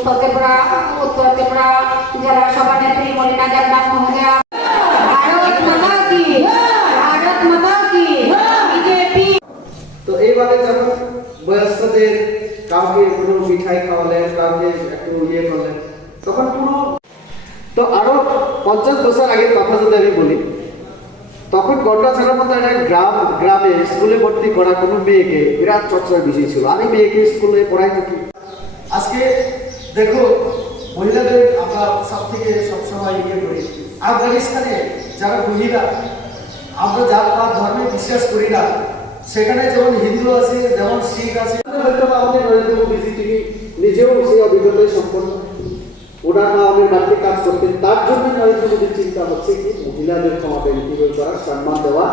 उत्तर त्रिपुरा जला सभानेत्री मलिना जगन्नाथ महोदया। भारत माता की, भारत माता की, बीजेपी। তো এইভাবে যখন বয়স্কদের কাউকে কোনো মিঠাই খাওয়ালেন, কাউকে একটু ইয়ে করলেন, তখন পুরো তো আরো 50 বছর আগের কথা যদি আমি বলি, তখন গড়গাছড়ার মতো একটা গ্রামে স্কুলে ভর্তি করা কোনো মেয়েকে বিরাট চর্চার বিষয় ছিল। আমি মেয়েকে স্কুলে পড়াই নাকি। আজকে দেখো মহিলাদের আমরা সবসময় ইয়ে করি। আফগানিস্তানে যারা মহিলা, আমরা জাতপাত ধর্মে বিশ্বাস করি না, সেখানে যেমন হিন্দু আছে, যেমন শিখ আছে, হয়তো আমাদের নরেন্দ্র মোদীজি তিনি নিজেও সেই অভিজ্ঞতায় সম্পন্ন। ওনার মা আমাদের বাড়িতে কাজ করতেন, তার জন্য নরেন্দ্র মোদীর চিন্তা হচ্ছে কি মহিলাদের ক্ষমতা ইন্টিগ্রেট করা, সম্মান দেওয়া।